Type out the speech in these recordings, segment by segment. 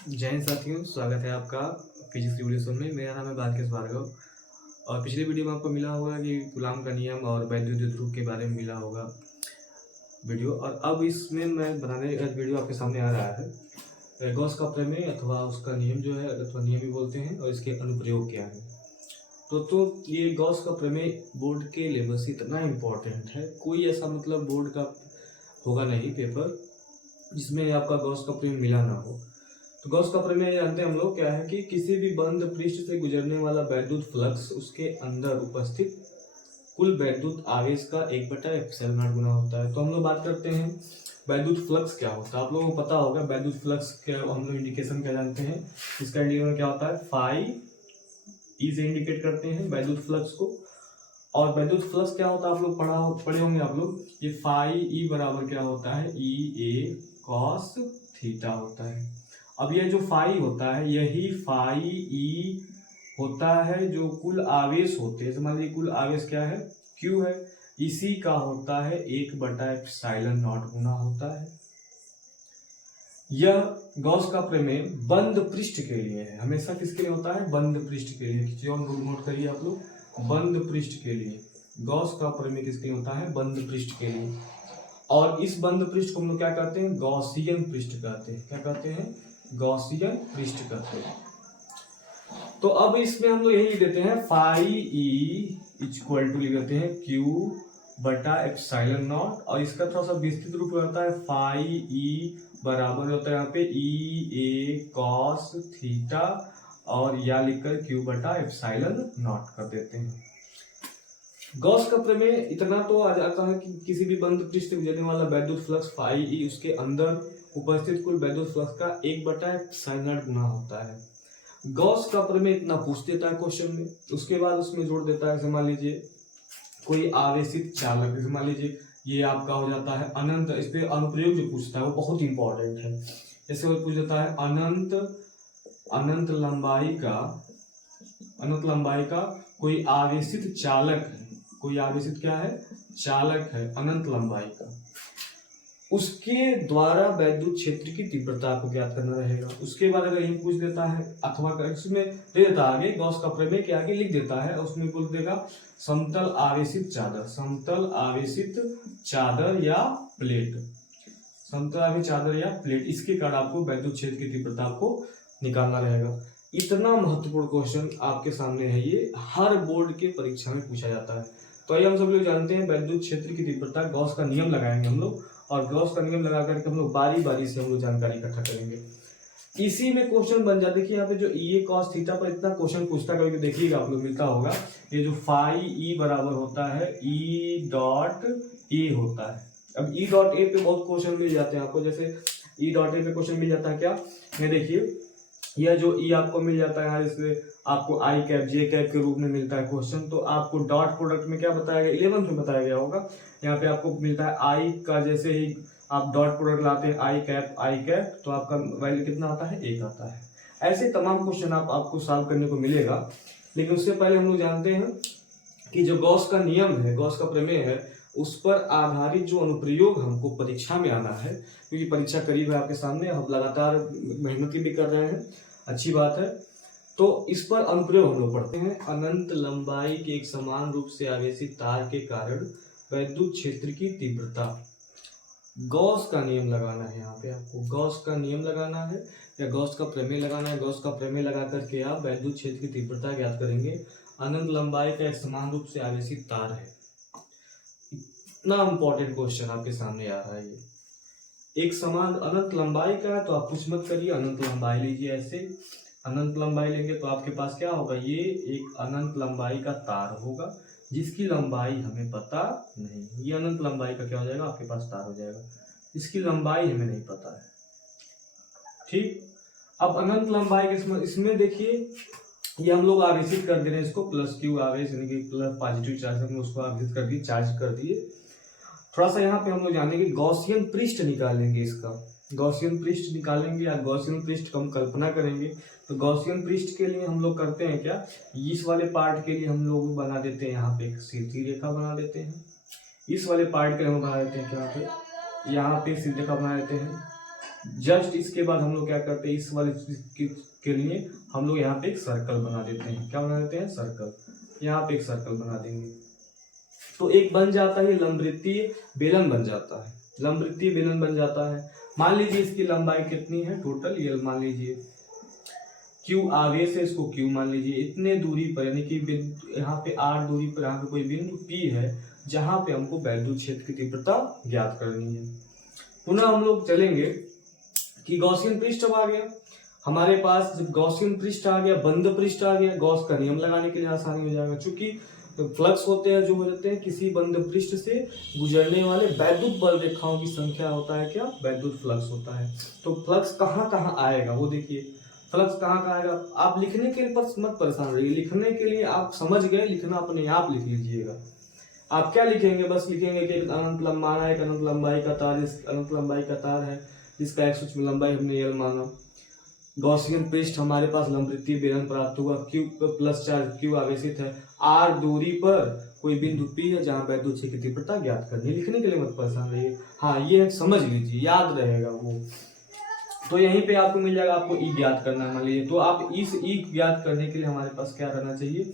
जय हिंद साथियों, स्वागत है आपका फिजिक्स रिवोल्यूशन में। मेरा नाम है भाग्यश भार्गव। और पिछले वीडियो में आपको मिला होगा कि कूलॉम का नियम और वैद्युत ध्रुव के बारे में मिला होगा वीडियो। और अब इसमें मैं बनाने वीडियो आपके सामने आ रहा है गॉस का प्रमेय अथवा उसका नियम जो है, अथवा नियम भी बोलते हैं, और इसके अनुप्रयोग क्या है। तो ये गॉस का प्रमेय बोर्ड के लेवल से इतना इम्पोर्टेंट है, कोई ऐसा मतलब बोर्ड का होगा नहीं पेपर जिसमें आपका गॉस का प्रमेय मिला ना हो। तो गॉस का प्रमेय जानते हैं हम लोग क्या है कि किसी भी बंद पृष्ठ से गुजरने वाला वैद्युत फ्लक्स उसके अंदर उपस्थित कुल वैद्युत आवेश का 1/ε0 गुना होता है। तो हम लोग बात करते हैं वैद्युत फ्लक्स क्या होता है। आप लोगों को पता होगा वैद्युत फ्लक्स क्या, हम लोग इंडिकेशन क्या जानते हैं, इसका इंडिकेशन क्या होता है, फाई ई से इंडिकेट करते हैं वैद्युत फ्लक्स को। और वैद्युत फ्लक्स क्या होता है आप लोग पढ़े होंगे आप लोग, ये फाई ई बराबर क्या होता है, ई ए कॉस थीटा होता है। अब ये जो फाई होता है यही फाई ई होता है जो कुल आवेश होते हैं। समझ लीजिए कुल आवेश क्या है, क्यू है, इसी का होता है 1/ε0 गुना होता है। यह गॉस का प्रमेय बंद पृष्ठ के लिए है। हमेशा किसके लिए होता है, बंद पृष्ठ के लिए। किसी और नोट करिए आप लोग, बंद पृष्ठ के लिए गॉस का प्रमेय किसके लिए होता है, बंद पृष्ठ के लिए। और इस बंद पृष्ठ को हम लोग क्या कहते हैं, गॉसियन पृष्ठ कहते हैं। क्या कहते हैं, गॉसियन पृष्ठ कहते हैं। तो अब इसमें हम लोग यही लिख देते हैं, फाई ई इक्वल टू लिख देते हैं Q/ε0। और इसका थोड़ा सा विस्तृत रूप होता है, फाई ई बराबर होता है यहाँ पे ई ए कॉस थीटा, और या लिखकर Q/ε0 कर देते हैं। गॉस का प्रमेय इतना तो आ जाता है कि किसी भी बंद पृष्ठ से गुजरने वाला वैद्युत फ्लक्स फाई ई उसके अंदर उपस्थित कुल वैद्युत फ्लक्स का 1/ε0 गुना होता है। गॉस का प्रमेय इतना पूछ देता है क्वेश्चन में, उसके बाद उसमें जोड़ देता है, मान लीजिए कोई आवेशित चालक, जैसे मान लीजिए ये आपका हो जाता है अनंत, इस पे अनुप्रयोग जो पूछता है वो बहुत इंपॉर्टेंट है। जैसे वो पूछ देता है अनंत लंबाई का कोई आवेशित चालक है, कोई आवेशित क्या है, चालक है अनंत लंबाई का, उसके द्वारा वैद्युत क्षेत्र की तीव्रता को ज्ञात करना रहेगा। उसके बाद अगर यही पूछ देता है, अथवा इसमें दे देता है आगे गॉस का प्रमेय के आगे लिख देता है, उसमें बोल देगा समतल आवेशित चादर या प्लेट, समतल आवेशित चादर या प्लेट, इसके कारण आपको वैद्युत क्षेत्र की तीव्रता को निकालना रहेगा। इतना महत्वपूर्ण क्वेश्चन आपके सामने है, ये हर बोर्ड के परीक्षा में पूछा जाता है। तो आइए हम सब लोग जानते हैं वैद्युत क्षेत्र की तीव्रता, गॉस का नियम लगाएंगे हम लोग, और गॉस का नियम लगा करके हम लोग बारी बारी से हम लोग जानकारी इकट्ठा करेंगे। इसी में क्वेश्चन बन जाता है। देखिए यहाँ पे जो ई कॉस थीटा पर इतना क्वेश्चन पूछता है, कभी देखिएगा आप लोग मिलता होगा, ये जो फाई ई बराबर होता है ई डॉट ए होता है। अब ई डॉट ए पे बहुत क्वेश्चन मिल जाते हैं आपको, जैसे ई डॉट ए पे क्वेश्चन मिल जाता है क्या, ये देखिए यह जो ई आपको मिल जाता है यहाँ, इससे आपको आई कैप जे कैप के रूप में मिलता है क्वेश्चन। तो आपको डॉट प्रोडक्ट में क्या बताया गया, 11th में बताया गया होगा, यहाँ पे आपको मिलता है आई का, जैसे ही आप डॉट प्रोडक्ट लाते हैं आई कैप, तो आपका वैल्यू कितना आता है, 1 आता है। ऐसे तमाम क्वेश्चन आपको सॉल्व करने को मिलेगा। लेकिन उससे पहले हम लोग जानते हैं कि जो गॉस का नियम है, गॉस का प्रमेय है, उस पर आधारित जो अनुप्रयोग हमको परीक्षा में आना है, क्योंकि परीक्षा करीब है आपके सामने, हम लगातार मेहनत भी कर रहे हैं, अच्छी बात है। तो इस पर अनुप्रयोग हम लोग पढ़ते हैं। अनंत लंबाई के एक समान रूप से आवेशित तार के कारण वैद्युत क्षेत्र की तीव्रता, गॉस का नियम लगाना है। यहाँ पे आपको गॉस का नियम लगाना है या गॉस का प्रमेय लगाना है। गॉस का प्रमेय लगा करके आप वैद्युत क्षेत्र की तीव्रता ज्ञात करेंगे। अनंत लंबाई का एक समान रूप से आवेशित तार है, इतना इंपॉर्टेंट क्वेश्चन आपके सामने आ रहा है। ये एक समान अनंत लंबाई का है, तो आप कुछ मत करिए, अनंत लंबाई लीजिए। ऐसे अनंत लंबाई लेंगे तो आपके पास क्या होगा, ये एक अनंत लंबाई का तार होगा जिसकी लंबाई हमें पता नहीं। ये अनंत लंबाई का क्या हो जाएगा, आपके पास तार हो जाएगा, इसकी लंबाई हमें नहीं पता है। ठीक, अब अनंत लंबाई के इसमें देखिए ये हम लोग आवेशित कर दे रहे हैं इसको, प्लस क्यू आवेश यानी कि प्लस पॉजिटिव चार्ज हम उसको आवेशित कर दिए, चार्ज कर दिए। थोड़ा सा यहाँ पे हम लोग जानेंगे, गॉसियन पृष्ठ निकालेंगे, इसका गॉसियन पृष्ठ निकालेंगे या गॉसियन पृष्ठ हम कल्पना करेंगे। तो गॉसियन पृष्ठ के लिए हम लोग करते हैं क्या, इस वाले पार्ट के लिए हम लोग बना देते हैं यहाँ पे एक सीधी रेखा बना देते हैं। इस वाले पार्ट के लिए हम बना देते हैं क्या, यहाँ पे सीधी रेखा बना देते हैं। जस्ट इसके बाद हम लोग क्या करते हैं, इस वाले के लिए हम लोग यहाँ पे एक सर्कल बना देते हैं। क्या बना देते हैं? सर्कल। यहाँ पे एक सर्कल बना देंगे तो एक बन जाता है लंबवृत्तीय बेलन बन जाता है, लंबवृत्तीय बेलन बन जाता है। मान लीजिए इसकी लंबाई कितनी है टोटल, ये मान लीजिए क्यू आवेश है, इसको क्यू मान लीजिए। इतने दूरी पर यानी कि यहाँ पे आर दूरी पर यहाँ पे कोई बिंदु पी है जहां पे हमको वैद्युत क्षेत्र की तीव्रता ज्ञात करनी है। पुनः हम लोग चलेंगे कि गॉसियन पृष्ठ अब आ गया हमारे पास। जब गॉसियन पृष्ठ आ गया, बंद पृष्ठ आ गया, गॉस का नियम लगाने के लिए आसानी हो जाएगा। चूंकि फ्लक्स होते हैं जो हो जाते हैं किसी बंद पृष्ठ से गुजरने वाले वैद्युत बल रेखाओं की संख्या होता है क्या? वैद्युत फ्लक्स होता है। तो फ्लक्स कहाँ कहाँ आएगा वो देखिए, फ्लक्स कहाँ कहाँ आएगा। आप लिखने के लिए मत परेशान रहिए, लिखने के लिए आप समझ गए, लिखना अपने आप लिख लीजिएगा। आप क्या लिखेंगे? बस लिखेंगे कि अनंत लंबाना एक अनंत लंबाई का तार, इस अनंत लंबाई का तार है जिसका एक सूक्ष्म लंबाई हमने L माना। गॉसियन पृष्ठ हमारे पास लंबवृत्तीय बेलन प्राप्त हुआ, Q प्लस चार्ज Q आवेशित है, R दूरी पर कोई बिंदु P है जहां वैद्युत क्षेत्र की तीव्रता ज्ञात करनी है। लिखने के लिए मत परेशान रहिए, हाँ ये समझ लीजिए, याद रहेगा वो। तो यहीं पे आपको मिल जाएगा, आपको E ज्ञात करना है मान लीजिए। तो आप इस E ज्ञात करने के लिए हमारे पास क्या करना चाहिए?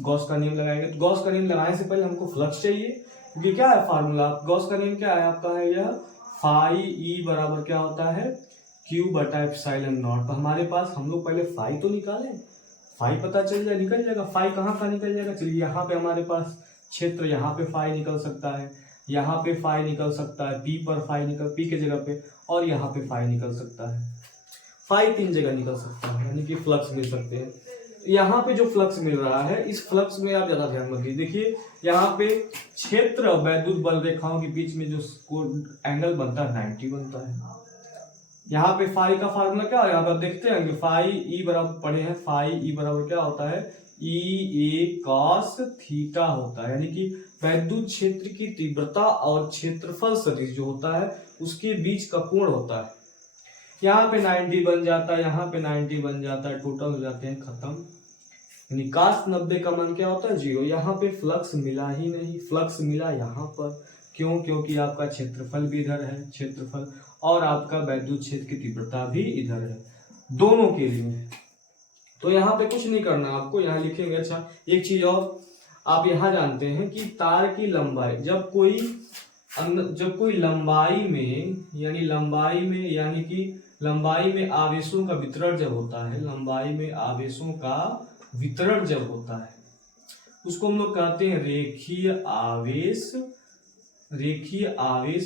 गॉस का नियम लगाएंगे। तो गॉस का नियम लगाने से पहले हमको फ्लक्स चाहिए, क्योंकि क्या है फार्मूला, गॉस का नियम क्या है आपका? है यह फाई E बराबर क्या होता है? Q बटा एप्सिलॉन नॉट। तो हमारे पास हम लोग पहले फाई तो निकालें, फाई पता चल जाए, निकल जाएगा। फाई कहाँ का निकल जाएगा? चलिए यहाँ पे हमारे पास क्षेत्र, यहाँ पे फाई निकल सकता है, यहाँ पे फाई निकल सकता है, पी पर फाई निकल, पी के जगह पे, और यहाँ पे फाई निकल सकता है। फाई 3 जगह निकल सकता है, यानी कि फ्लक्स मिल सकते हैं। यहाँ पे जो फ्लक्स मिल रहा है, इस फ्लक्स में आप ज्यादा ध्यान मत दीजिए। देखिए यहाँ पे क्षेत्र और वैद्युत बल रेखाओं के बीच में जो एंगल बनता है 90 बनता है। यहाँ पे फाई का फार्मूला क्या है? यहाँ पे देखते हैं कि फाई E बराबर पढ़े हैं, फाई E बराबर क्या होता है? EA cos थीटा होता है, यानी कि वैद्युत क्षेत्र की तीव्रता और क्षेत्रफल सदिश जो होता है उसके बीच का कोण होता है। यहाँ पे 90 बन जाता है, यहाँ पे 90 बन जाता है, टोटल हो जाते हैं खत्म। यानी cos 90 का मान क्या होता है? 0। यहाँ पे फ्लक्स मिला ही नहीं, फ्लक्स मिला यहाँ पर। क्यों? क्योंकि आपका क्षेत्रफल भी इधर है, क्षेत्रफल, और आपका वैद्युत क्षेत्र की तीव्रता भी इधर है, दोनों के लिए। तो यहाँ पे कुछ नहीं करना आपको, यहाँ लिखेंगे। अच्छा एक चीज और, आप यहाँ जानते हैं कि तार की लंबाई जब कोई लंबाई में लंबाई में आवेशों का वितरण जब होता है, लंबाई में आवेशों का वितरण जब होता है उसको हम लोग कहते हैं रेखीय आवेश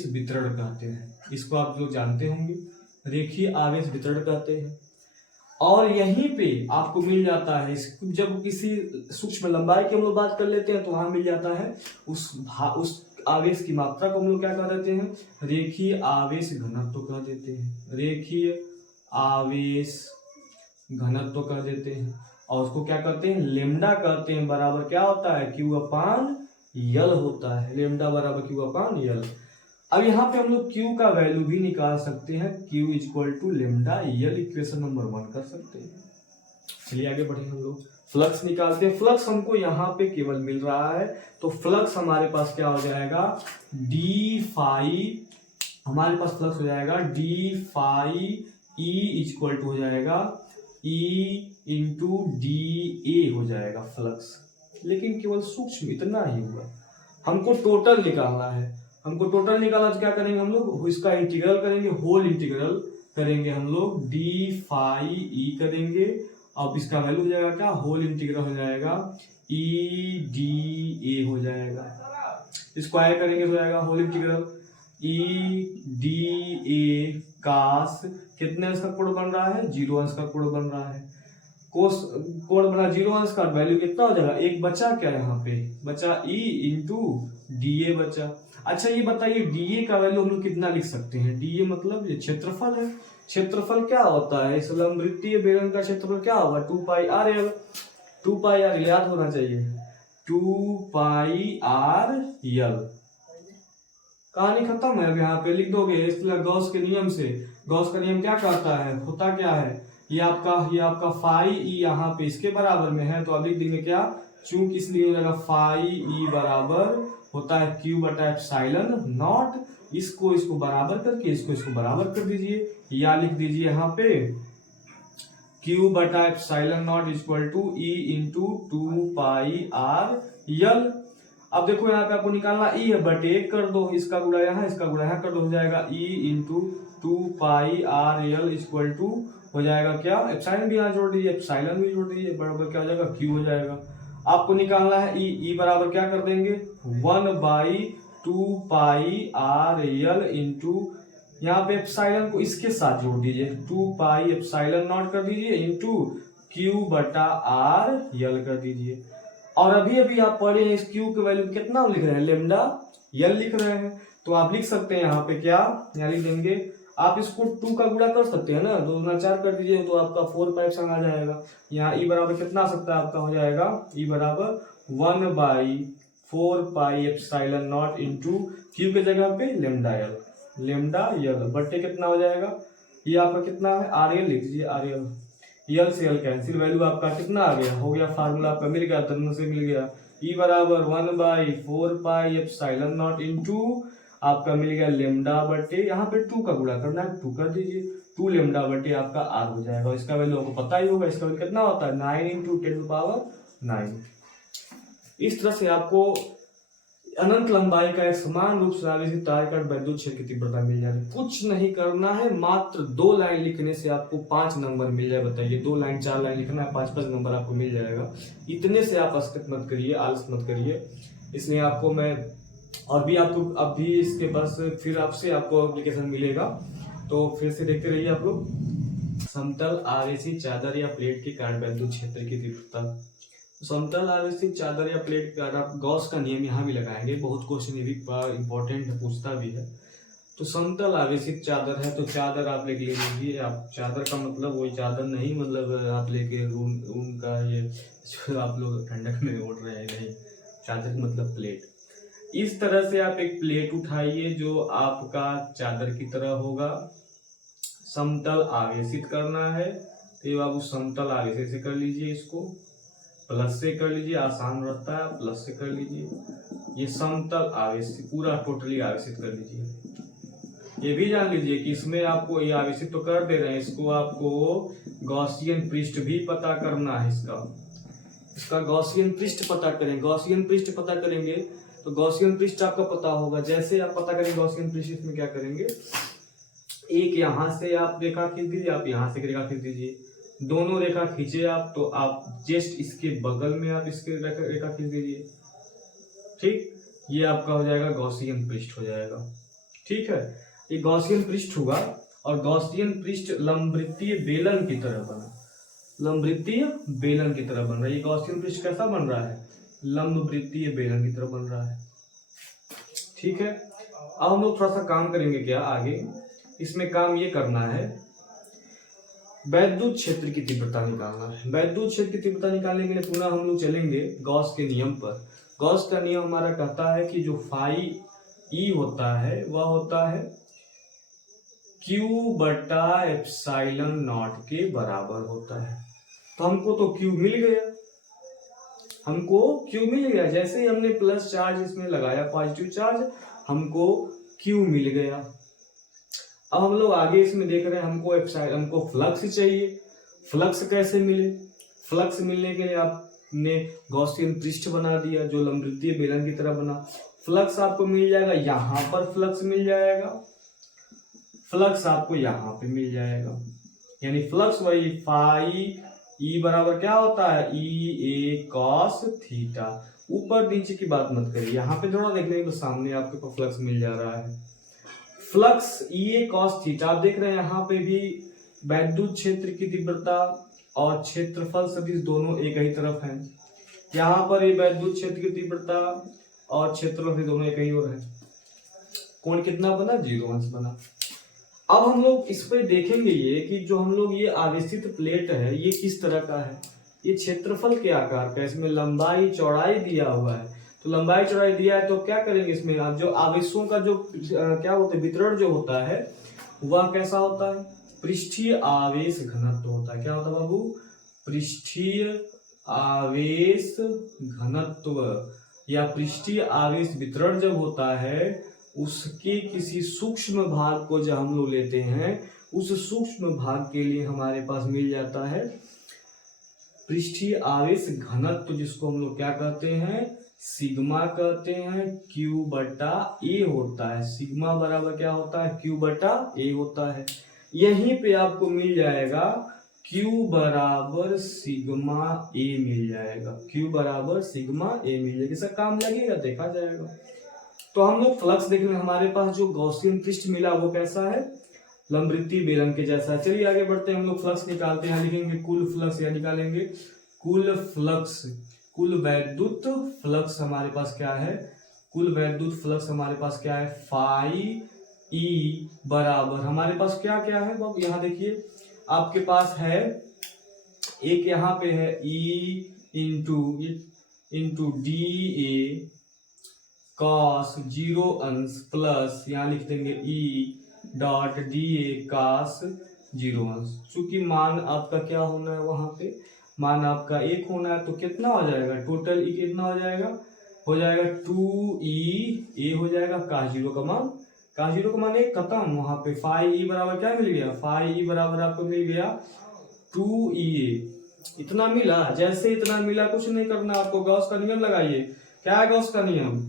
वितरण कहते हैं। इसको आप लोग जानते होंगे, रेखीय आवेश वितरण कहते हैं। और यहीं पे आपको मिल जाता है, जब किसी सूक्ष्म लंबाई की हम लोग बात कर लेते हैं तो वहां मिल जाता है उस आवेश की मात्रा को हम लोग क्या कह देते हैं? रेखीय आवेश घनत्व कह देते हैं, रेखीय आवेश घनत्व कह देते हैं। और उसको क्या कहते हैं? लेमडा कहते हैं। बराबर क्या होता है? Q अपान L होता है, लेमडा बराबर Q अपान L। अब यहाँ पे हम लोग Q का वैल्यू भी निकाल सकते हैं, Q equal to lambda L, equation number 1 कर सकते हैं। चलिए आगे बढ़े, हम लोग फ्लक्स निकालते हैं। फ्लक्स हमको यहाँ पे केवल मिल रहा है, तो फ्लक्स हमारे पास क्या हो जाएगा? डी फाई, हमारे पास फ्लक्स हो जाएगा D phi E equal to हो जाएगा E इंटू डी ए हो जाएगा फ्लक्स। लेकिन केवल सूक्ष्म इतना ही होगा, हमको टोटल निकालना है। हमको टोटल निकालना तो क्या करेंगे हम लोग? इसका इंटीग्रल करेंगे, होल इंटीग्रल करेंगे हम लोग, डी फाई ई करेंगे। अब इसका वैल्यू हो जाएगा क्या? होल इंटीग्रल हो जाएगा ई डी ए हो जाएगा। स्क्वायर करेंगे तो हो जाएगा whole integral E D A cos, कितने अंश का कोण बन रहा है? 0 अंश का कोण बन रहा है। कोण बना 0 अंश का, वैल्यू कितना हो जाएगा? एक बचा क्या? यहाँ पे बचा E इंटू डी ए बचा। अच्छा ये बताइए डीए का वैल्यू हम लोग कितना लिख सकते हैं? डीए मतलब ये क्षेत्रफल है। क्षेत्रफल क्या होता है? इस लंबवृत्तीय बेलन का क्षेत्रफल क्या होगा? 2 पाई आर एल। 2 पाई आर याद होना चाहिए, 2 पाई आर एल। कहानी खत्म है। अब यहाँ पे लिख दोगे इस तरह गॉस के नियम से। गॉस का नियम क्या कहता है? होता क्या है? ये आपका फाई ई यहाँ पे इसके बराबर में है, तो अब लिख देंगे क्या? चूंकि इसलिए हो जाएगा फाई ई बराबर होता है Q बटा एप्सिलॉन नॉट, इसको बराबर करके इसको बराबर कर दीजिए, या लिख दीजिए यहाँ पे Q बटा epsilon not equal to E into 2πr L। अब देखो यहाँ पे आपको निकालना E है, बटे 1 कर दो, इसका गुणा यहाँ कर दो, हो जाएगा E into 2πr L equal to हो जाएगा क्या, एप्सिलॉन भी यहाँ जोड़ दीजिए, एप्सिलॉन भी जोड़ दीजिए, बराबर क्या हो जाएगा Q हो जाएगा। आपको निकालना है E बराबर क्या कर देंगे 1/2πr L इंटू यहाँ पे एप्सिलॉन को इसके साथ जोड़ दीजिए, 2π एप्सिलॉन नॉट कर दीजिए इंटू Q बटा R L कर दीजिए। और अभी आप पढ़े हैं इस Q के वैल्यू कितना लिख रहे हैं, लेमडा L लिख रहे हैं, तो आप लिख सकते हैं यहाँ पे क्या, यहाँ लिख देंगे, आप इसको 2 का गुणा कर सकते हैं ना, 2 गुना 4 कर दीजिए तो आपका 4π एप्सिलॉन आ जाएगा। यहाँ E बराबर कितना आ सकता है आपका, हो जाएगा E बराबर 1/4π एप्सिलॉन नॉट इंटू Q के जगह पे लेमडा L बट्टे कितना हो जाएगा, ये आपका कितना है RL लिख दीजिए, RL L से L कैंसिल, वैल्यू आपका कितना आ गया, हो गया, फार्मूला आपका मिल गया, दोनों से मिल गया, E बराबर 1/4π एप्सिलॉन नॉट इंटू आपका मिल गया लेमडा बट्टे, यहाँ पे 2 का गुणा करना है, 2 कर दीजिए, 2 लेमडा बट्टे आपका R हो जाएगा। इसका वैल्यू आपको पता ही होगा, इसका वैल्यू कितना होता है 9 इंटू 10⁹। इस तरह से आपको अनंत लंबाई का एक समान रूप से आवेशित तार का वैद्युत क्षेत्र की तीव्रता मिल जाएगी। कुछ नहीं करना है, मात्र 2 लाइन लिखने से आपको 5 नंबर मिल जाए। बताइए 2 लाइन 4 लाइन लिखना है, 5 नंबर आपको मिल जाएगा। इतने से आप अस्कित मत करिए, आलस मत करिए। इसलिए आपको मैं और भी आपको अब भी इसके पास फिर आपसे आपको एप्लीकेशन मिलेगा, तो फिर से देखते रहिए आप लोग। समतल आवेशित चादर या प्लेट के कारण वैद्युत क्षेत्र की तीव्रता। समतल आवेशित चादर या प्लेट का आप गॉस का नियम यहाँ भी लगाएंगे, बहुत क्वेश्चन ये भी इंपॉर्टेंट है, पूछता भी है। तो समतल आवेशित चादर है तो चादर आप लेके ले लीजिए। आप चादर का मतलब वही चादर नहीं, मतलब आप लेके ऊन का ये जो आप लोग ठंडक में ओढ़ रहे हैं, नहीं, चादर मतलब प्लेट। इस तरह से आप एक प्लेट उठाइए जो आपका चादर की तरह होगा, समतल आवेशित करना है तो आप उस समतल आवेशित से कर लीजिए, इसको प्लस से कर लीजिए, आसान रहता है, प्लस से कर लीजिए। ये समतल आवेशित पूरा टोटली आवेशित कर लीजिए। ये भी जान लीजिए कि इसमें आपको ये आवेशित तो कर दे रहे हैं, इसको आपको गॉसियन पृष्ठ भी पता करना है। इसका गॉसियन पृष्ठ पता करें, गॉसियन पृष्ठ पता करेंगे तो गॉसियन पृष्ठ आपका पता होगा। जैसे आप पता करेंगे गॉसियन पृष्ठ, इसमें क्या करेंगे, एक यहाँ से आप रेखा खींच दीजिए, आप यहाँ से रेखा खींच दीजिए, दोनों रेखा खींचे आप तो आप जस्ट इसके बगल में आप इसके रेखा खींच दीजिए, ठीक। ये आपका हो जाएगा गॉसियन पृष्ठ हो जाएगा, ठीक है। ये गॉसियन पृष्ठ हुआ और गॉसियन पृष्ठ लंबवृत्तीय बेलन की तरह बना, लंबवृत्तीय बेलन की तरह बन रहा है। ये गॉसियन पृष्ठ कैसा बन रहा है, लंबवृत्तीय बेलन की तरह बन रहा है, ठीक है। अब हम लोग थोड़ा सा काम करेंगे क्या आगे, इसमें काम ये करना है, वैद्युत क्षेत्र की तीव्रता निकालना है। वैद्युत क्षेत्र की तीव्रता निकालने के लिए पुनः हम लोग चलेंगे गॉस के नियम पर। गॉस का नियम हमारा कहता है कि जो फाई ई होता है वह होता है Q बटा एप्सिलॉन नॉट के बराबर होता है। तो हमको तो Q मिल गया, हमको Q मिल गया। जैसे ही हमने प्लस चार्ज इसमें लगाया, पॉजिटिव चार्ज, हमको Q मिल गया। अब हम लोग आगे इसमें देख रहे हैं, हमको फ्लक्स चाहिए। फ्लक्स कैसे मिले, फ्लक्स मिलने के लिए आपने गॉसियन पृष्ठ बना दिया जो लंबवृत्तीय बेलन की तरह बना। फ्लक्स आपको मिल जाएगा, यहाँ पर फ्लक्स मिल जाएगा, फ्लक्स आपको यहाँ पे मिल जाएगा, यानी फ्लक्स वही फाई ई बराबर क्या होता है, ई ए कॉस थीटा। ऊपर नीचे की बात मत करिए, यहाँ पे थोड़ा देख लेंगे तो सामने आपके को फ्लक्स मिल जा रहा है। फ्लक्स ई ए कॉस थीटा, आप देख रहे हैं यहाँ पे भी वैद्युत क्षेत्र की तीव्रता और क्षेत्रफल सदिश दोनों एक ही तरफ है। यहाँ पर ये वैद्युत क्षेत्र की तीव्रता और क्षेत्रफल दोनों एक ही ओर है। कोण कितना बना, 0 अंश बना। अब हम लोग इस पर देखेंगे ये कि जो हम लोग ये आवेशित प्लेट है ये किस तरह का है, ये क्षेत्रफल के आकार का, इसमें लंबाई चौड़ाई दिया हुआ है। तो लंबाई चौड़ाई दिया है तो क्या करेंगे, इसमें आप जो आवेशों का जो क्या होता है, वितरण जो होता है वह कैसा होता है, पृष्ठीय आवेश घनत्व होता है। क्या होता है बाबू, पृष्ठीय आवेश घनत्व या पृष्ठीय आवेश वितरण जब होता है उसके किसी सूक्ष्म भाग को जब हम लोग लेते हैं, उस सूक्ष्म भाग के लिए हमारे पास मिल जाता है पृष्ठीय आवेश घनत्व, जिसको हम लोग क्या कहते हैं, सिग्मा कहते हैं, Q बटा A होता है। सिग्मा बराबर क्या होता है, Q बटा A होता है। यहीं पे आपको मिल जाएगा Q बराबर सिग्मा A मिल जाएगा, Q बराबर सिग्मा A मिल जाएगा। इसका काम लगेगा, देखा जाएगा। तो हम लोग फ्लक्स देख रहे हैं, हमारे पास जो गॉसियन पृष्ठ मिला वो कैसा है, लंबवृत्तीय बेलन के जैसा। चलिए आगे बढ़ते हैं, हम लोग फ्लक्स निकालते हैं। लिखेंगे कुल फ्लक्स, या निकालेंगे कुल फ्लक्स, कुल वैद्युत फ्लक्स हमारे पास क्या है, कुल वैद्युत फ्लक्स हमारे पास क्या है, फाई ई बराबर हमारे पास क्या क्या है बाबू, यहाँ देखिए आपके पास है, एक यहाँ पे है E into D A cos 0 अंश प्लस यहाँ लिख देंगे E dot D A cos 0 अंश। चूंकि मान आपका क्या होना है, वहां पे मान आपका 1 होना है, तो कितना हो जाएगा टोटल E कितना हो जाएगा, 2E A हो जाएगा, cos 0 का मान, cos 0 का मान 1 खत्म। वहां पे फाई E बराबर क्या मिल गया, फाई E बराबर आपको मिल गया 2EA। इतना मिला, जैसे इतना मिला कुछ नहीं करना आपको, गॉस का नियम लगाइए। क्या है गॉस का नियम,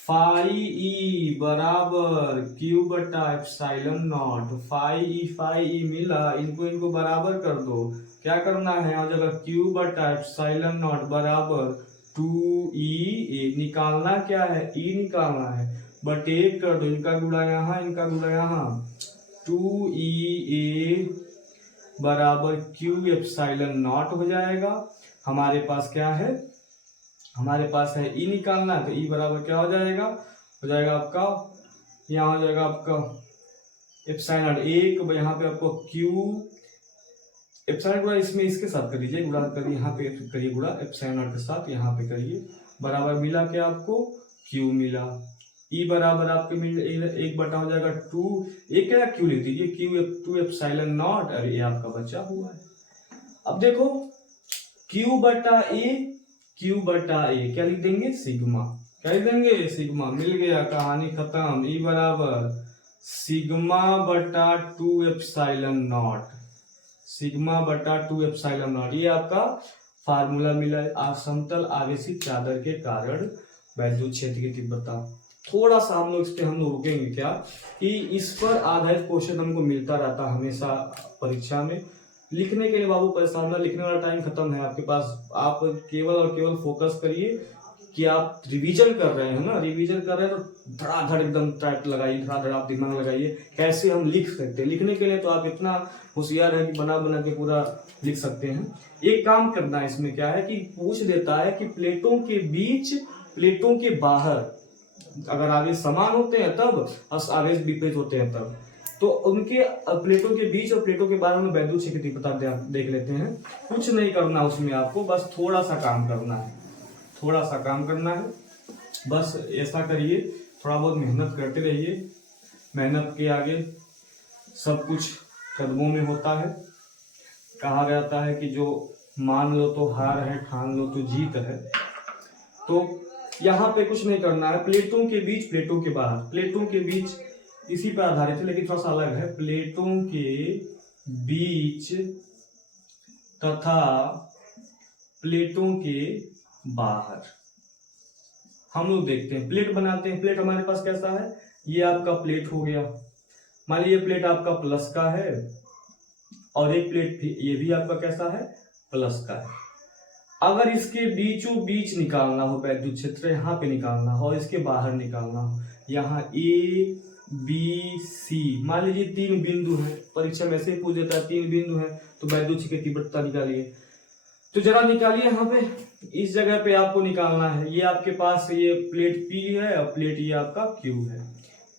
फाई ई बराबर Q बटा एप्सिलॉन नॉट। फाई ई मिला, इनको बराबर कर दो। क्या करना है, और जगह Q बटा एप्सिलॉन नॉट बराबर 2EA। निकालना क्या है, E निकालना है, बट 1 कर दो, इनका गुणा यहाँ, इनका गुणा यहाँ, 2EA बराबर Q एप्सिलॉन नॉट हो जाएगा। हमारे पास क्या है, हमारे पास है E निकालना है, तो E बराबर क्या हो जाएगा, आपका यहाँ हो जाएगा आपका एप्सिलॉन 1, यहाँ पे आपको Q एप्सिलॉन गुणा इसमें इसके साथ कर दीजिए, गुणा करिए, यहाँ पे करिए गुणा एप्सिलॉन के साथ, यहाँ पे करिए, बराबर मिला क्या आपको, Q मिला। E बराबर आपके मिल 1 बटा हो जाएगा 2, एक क्या Q लिख दीजिए, Q 2 एप्सिलॉन नॉट, और ये आपका बचा हुआ है। अब देखो Q बटा A क्या लिख देंगे, सिग्मा, क्या लिख देंगे, सिग्मा। मिल गया, कहानी खत्म। E बराबर सिग्मा बटा 2 एप्सिलॉन नॉट, सिग्मा बटा 2 एप्सिलॉन नॉट, ये आपका फार्मूला मिला है समतल आवेशित चादर के कारण वैद्युत क्षेत्र की तीव्रता। थोड़ा सा हम लोग इस पे रुकेंगे, क्या कि इस पर आधारित क्वेश्चन हमको मिलता रहता हमेशा परीक्षा में। लिखने के लिए बाबू परेशान ना, लिखने वाला टाइम खत्म है आपके पास। आप केवल और केवल फोकस करिए कि आप रिवीजन कर रहे हैं ना, रिवीजन कर रहे हैं तो धड़ाधड़ एकदम टाइट लगाइए, धड़ाधड़ आप दिमाग लगाइए कैसे हम लिख सकते हैं। लिखने के लिए तो आप इतना होशियार है कि बना बना के पूरा लिख सकते हैं। एक काम करना है इसमें, क्या है कि पूछ देता है कि प्लेटों के बीच, प्लेटों के बाहर अगर आवेश समान होते हैं तब, आवेश विपरीत होते हैं तब, तो उनके प्लेटों के बीच और प्लेटों के बाहर में वैद्युत क्षेत्र की तीव्रता देख लेते हैं। कुछ नहीं करना उसमें, आपको बस थोड़ा सा काम करना है, थोड़ा सा काम करना है, बस ऐसा करिए, थोड़ा बहुत मेहनत करते रहिए। मेहनत के आगे सब कुछ कदमों में होता है। कहा जाता है कि जो मान लो तो हार है, ठान लो तो जीत है। तो यहाँ पे कुछ नहीं करना है, प्लेटों के बीच, प्लेटों के बाहर, प्लेटों के बीच इसी पर आधारित है लेकिन थोड़ा सा अलग है। प्लेटों के बीच तथा प्लेटों के बाहर हम लोग देखते हैं, प्लेट बनाते हैं। प्लेट हमारे पास कैसा है, ये आपका प्लेट हो गया, मान लीजिए प्लेट आपका प्लस का है, और एक प्लेट ये भी आपका कैसा है, प्लस का है। अगर इसके बीचों बीच निकालना हो वैद्युत क्षेत्र, यहाँ पे निकालना हो और इसके बाहर निकालना हो, यहाँ A B C मान लीजिए 3 बिंदु है, परीक्षा में ऐसे ही पूछ देता है 3 बिंदु है, तो वैद्युत क्षेत्र की तीव्रता निकालिए। तो जरा निकालिए, यहाँ पे इस जगह पे आपको निकालना है। ये आपके पास ये प्लेट P है और प्लेट ये आपका Q है।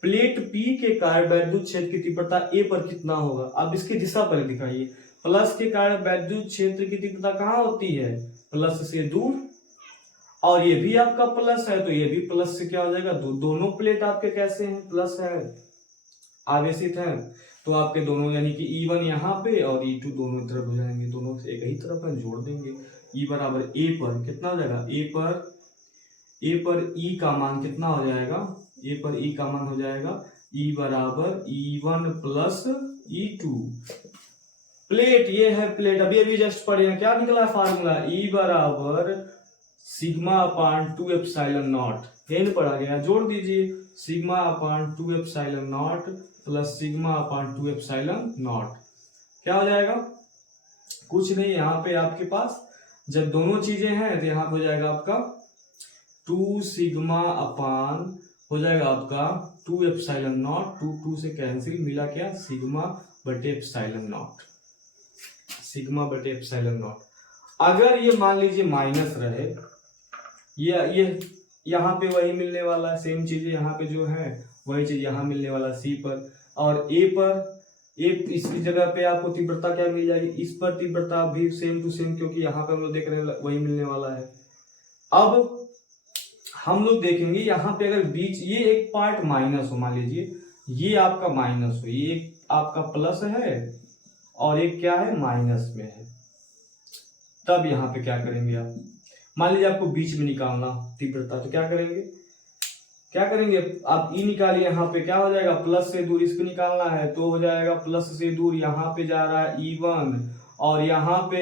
प्लेट P के कारण वैद्युत क्षेत्र की तीव्रता A पर कितना होगा, अब इसकी दिशा पर दिखाइए। प्लस के कारण वैद्युत क्षेत्र की तीव्रता कहाँ होती है, प्लस से दूर, और ये भी आपका प्लस है तो ये भी प्लस से क्या हो जाएगा दूर। दोनों प्लेट आपके कैसे हैं, प्लस है, आवेशित है, तो आपके दोनों यानी कि E1 यहाँ पे और E2 दोनों तरफ हो जाएंगे, दोनों से एक ही तरफ में जोड़ देंगे। E बराबर A पर कितना हो जाएगा, A पर E का मान कितना हो जाएगा, ए पर ई का मान हो जाएगा ई बराबर E1 प्लस E2। प्लेट, ये है प्लेट, अभी जस्ट पढ़े हैं, क्या निकला फार्मूला, ई बराबर सिग्मा अपान 2 एप्सिलॉन नॉट, यही पढ़ा गया, जोड़ दीजिए, sigma upon 2 epsilon not plus sigma upon 2 epsilon not, क्या हो जाएगा, कुछ नहीं, यहाँ पे आपके पास जब दोनों चीजें हैं तो यहाँ पे हो जाएगा आपका 2 सिग्मा अपान हो जाएगा आपका 2 एप्सिलॉन नॉट, 2 से कैंसिल, मिला क्या, सिग्मा बटे एप्सिलॉन नॉट, सिग्मा बटे एप्सिलॉन नॉट। अगर ये मान लीजिए माइनस रहे, ये यहाँ पे वही मिलने वाला है, सेम चीज यहाँ पे जो है वही चीज यहाँ मिलने वाला सी पर, और ए पर, ए इसकी जगह पे आपको तीव्रता क्या मिल जाएगी, इस पर तीव्रता भी सेम टू सेम, क्योंकि यहाँ पे हम लोग देख रहे हैं वही मिलने वाला है। अब हम लोग देखेंगे यहाँ पे अगर बीच ये एक पार्ट माइनस हो, मान लीजिए ये आपका माइनस हो, ये एक आपका प्लस है और एक क्या है माइनस में है, तब यहाँ पे क्या करेंगे आप, मान लीजिए आपको बीच में निकालना तीव्रता, तो क्या करेंगे आप, ई निकालिए, यहाँ पे क्या हो जाएगा, प्लस से दूर इसको निकालना है तो हो जाएगा प्लस से दूर, यहाँ पे जा रहा है E1 और यहाँ पे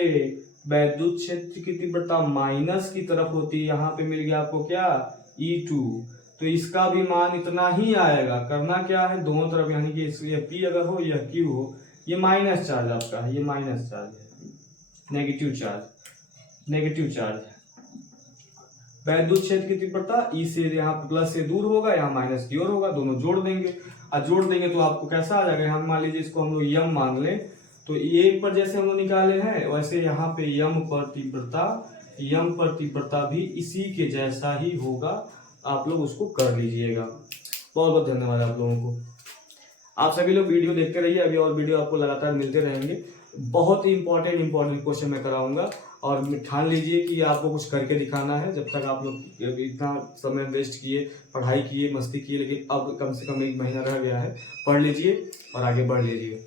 वैद्युत क्षेत्र की तीव्रता माइनस की तरफ होती है, यहाँ पे मिल गया आपको क्या, E2, तो इसका भी मान इतना ही आएगा, करना क्या है, दोनों तरफ, यानी कि ये P अगर हो यह Q हो, ये माइनस चार्ज आपका है, ये माइनस चार्ज है, नेगेटिव चार्ज है, वैद्युत क्षेत्र की तीव्रता ई से यहाँ प्लस से दूर होगा, यहाँ माइनस की ओर होगा, दोनों जोड़ देंगे, और जोड़ देंगे तो आपको कैसा आ जाएगा, हम मान लीजिए इसको हम लोग यम मान लें, तो ए पर जैसे हम लोग निकाले हैं वैसे यहाँ पे यम पर तीव्रता भी इसी के जैसा ही होगा, आप लोग उसको कर लीजिएगा। बहुत बहुत धन्यवाद आप लोगों को, आप सभी लोग वीडियो देखते रहिए, अभी और वीडियो आपको लगातार मिलते रहेंगे, बहुत ही इंपॉर्टेंट क्वेश्चन मैं कराऊंगा, और ठान लीजिए कि आपको कुछ करके दिखाना है, जब तक आप लोग इतना समय वेस्ट किए, पढ़ाई किए, मस्ती किए, लेकिन अब कम से कम 1 महीना रह गया है, पढ़ लीजिए और आगे बढ़ लीजिए।